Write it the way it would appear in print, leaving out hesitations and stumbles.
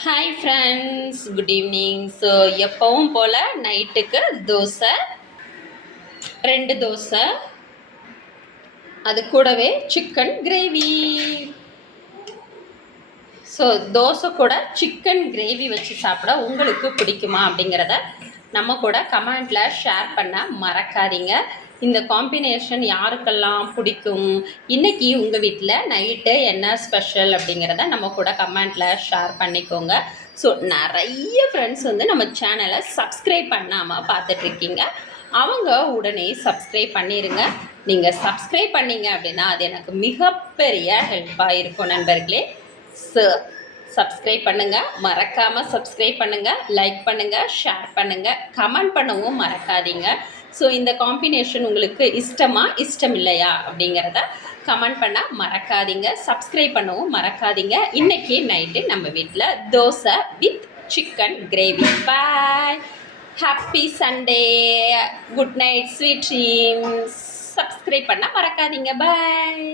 Hi friends, good evening. So எப்பவும் போல் நைட்டுக்கு தோசை, 2 தோசை, அது கூடவே சிக்கன் கிரேவி. ஸோ தோசை கூட சிக்கன் கிரேவி வச்சு சாப்பிட உங்களுக்கு பிடிக்குமா அப்படிங்கிறத நம்ம கூட கமெண்டில் ஷேர் பண்ண மறக்காதீங்க. இந்த காம்பினேஷன் யாருக்கெல்லாம் பிடிக்கும், இன்றைக்கி உங்கள் வீட்டில் நைட்டு என்ன ஸ்பெஷல் அப்படிங்கிறத நம்ம கூட கமெண்டில் ஷேர் பண்ணிக்கோங்க. ஸோ நிறைய ஃப்ரெண்ட்ஸ் வந்து நம்ம சேனலை சப்ஸ்கிரைப் பண்ணாமல் பார்த்துட்ருக்கீங்க. அவங்க உடனே சப்ஸ்கிரைப் பண்ணிடுங்க. நீங்கள் சப்ஸ்கிரைப் பண்ணிங்க அப்படின்னா அது எனக்கு மிகப்பெரிய ஹெல்ப்பாக இருக்கும் நண்பர்களே. ஸோ சப்ஸ்கிரைப் பண்ணுங்கள், மறக்காமல் சப்ஸ்கிரைப் பண்ணுங்கள், லைக் பண்ணுங்கள், ஷேர் பண்ணுங்கள், கமெண்ட் பண்ணவும் மறக்காதீங்க. ஸோ இந்த காம்பினேஷன் உங்களுக்கு இஷ்டம் இல்லையா அப்படிங்கிறத கமெண்ட் பண்ண மறக்காதீங்க. சப்ஸ்கிரைப் பண்ணவும் மறக்காதீங்க. இன்றைக்கி நைட்டு நம்ம வீட்டில் dosa with chicken gravy. Bye, happy Sunday, good night, sweet dreams. Subscribe பண்ண மறக்காதீங்க. பாய்.